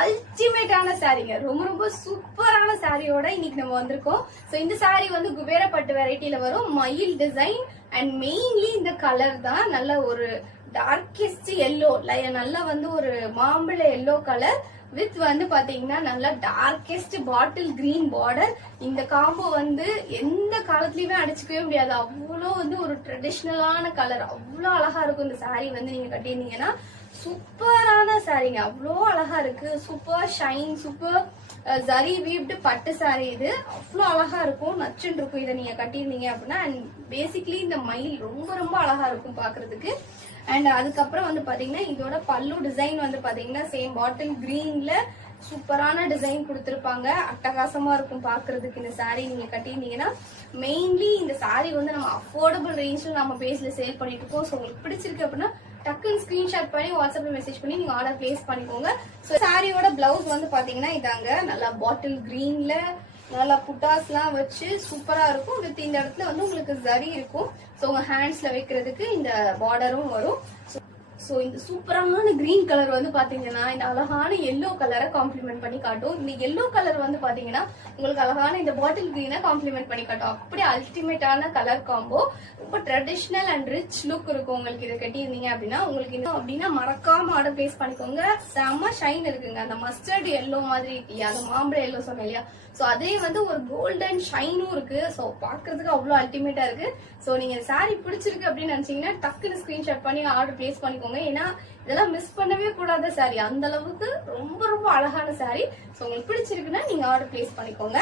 அல்டிமேட்டான சாரீங்க. ரொம்ப ரொம்ப சூப்பரான சாரியோட இன்னைக்கு நம்ம வந்திருக்கோம். சோ இந்த சாரி வந்து குபேரப்பட்டு வெரைட்டில வரும். மயில் டிசைன் அண்ட் மெயின்லி இந்த கலர் தான் நல்ல ஒரு டார்கெஸ்ட் எல்லோ, நல்லா வந்து ஒரு மாம்பழ எல்லோ கலர் வித் வந்து பாத்தீங்கன்னா நல்லா டார்கெஸ்ட் பாட்டில் கிரீன் பார்டர். இந்த காம்போ வந்து எந்த காலத்துலயுமே அடிச்சுக்கவே முடியாது. அவ்வளோ வந்து ஒரு ட்ரெடிஷ்னலான கலர், அவ்வளோ அழகா இருக்கும். இந்த சாரீ வந்து நீங்க கட்டியிருந்தீங்கன்னா சூப்பரான சாரீங்க, அவ்வளோ அழகா இருக்கு. Super shine, super zari waived பட்டு சாரி. இது அவ்வளோ அழகா இருக்கும், நச்சுன்னு இருக்கும். இதை நீங்க கட்டியிருந்தீங்க அப்படின்னா. அண்ட் பேசிக்லி இந்த மயில் ரொம்ப ரொம்ப அழகா இருக்கும் பாக்குறதுக்கு. அண்ட் அதுக்கப்புறம் வந்து பாத்தீங்கன்னா இதோட பல்லு டிசைன் வந்து பாத்தீங்கன்னா சேம் பாட்டில் கிரீன்ல சூப்பரான டிசைன் கொடுத்திருப்பாங்க. அட்டகாசமா இருக்கும் பாக்குறதுக்கு. இந்த சாரீ நீங்க கட்டியிருந்தீங்கன்னா மெயின்லி இந்த சாரீ வந்து நம்ம அஃபோர்டபுள் ரேஞ்ச்ல நம்ம பேஸ்ல சேல் பண்ணிட்டு இருக்கோம். ஸோ உங்களுக்கு பிடிச்சிருக்கு அப்படின்னா டக்குன்னு ஸ்கிரீன்ஷாட் பண்ணி வாட்ஸ்அப்ல மெசேஜ் பண்ணி நீங்க ஆர்டர் பிளேஸ் பண்ணிக்கோங்க. ஸோ சாரியோட பிளவுஸ் வந்து பாத்தீங்கன்னா இதாங்க, நல்லா பாட்டில் கிரீன்ல நல்லா புட்டாஸ் எல்லாம் வச்சு சூப்பரா இருக்கும். வித் இந்த இடத்துல வந்து உங்களுக்கு ஜரி இருக்கும். ஸோ உங்க ஹேண்ட்ஸ்ல வைக்கிறதுக்கு இந்த பார்டரும் வரும். சோ இந்த சூப்பரான கிரீன் கலர் வந்து பாத்தீங்கன்னா இந்த அழகான எல்லோ கலரை காம்ப்ளிமெண்ட் பண்ணி காட்டும். இந்த எல்லோ கலர் வந்து பாத்தீங்கன்னா உங்களுக்கு அழகான இந்த பாட்டில் கிரீனை காம்ப்ளிமெண்ட் பண்ணி காட்டும். அப்படி அல்டிமேட்டான கலர் காம்போ, ரொம்ப ட்ரெடிஷ்னல் அண்ட் ரிச் லுக் இருக்கும் உங்களுக்கு. இதை கட்டியிருந்தீங்க அப்படின்னா உங்களுக்கு இன்னும் அப்படின்னா மறக்காம ஆர்டர் பிளேஸ் பண்ணிக்கோங்க. செம்ம ஷைன் இருக்குங்க. அந்த மஸ்டர்ட் எல்லோ மாதிரி இல்லையா, அந்த மாம்பழ எல்லோ சொன்னேன் இல்லையா, சோ அதே வந்து ஒரு கோல்டன் ஷைனும் இருக்கு. சோ பாக்குறதுக்கு அவ்வளவு அல்டிமேட்டா இருக்கு. சோ நீங்க சாரி பிடிச்சிருக்கு அப்படின்னு நினைச்சீங்கன்னா டக்குன்னு ஸ்கிரீன்ஷாட் பண்ணி ஆர்டர் பிளேஸ் பண்ணிக்கோங்க. ஏன்னா இதெல்லாம் மிஸ் பண்ணவே கூடாத சாரி, அந்த அளவுக்கு ரொம்ப ரொம்ப அழகான சாரி. சோ உங்களுக்கு பிடிச்சிருக்குன்னா நீங்க ஆர்டர் பிளேஸ் பண்ணிக்கோங்க.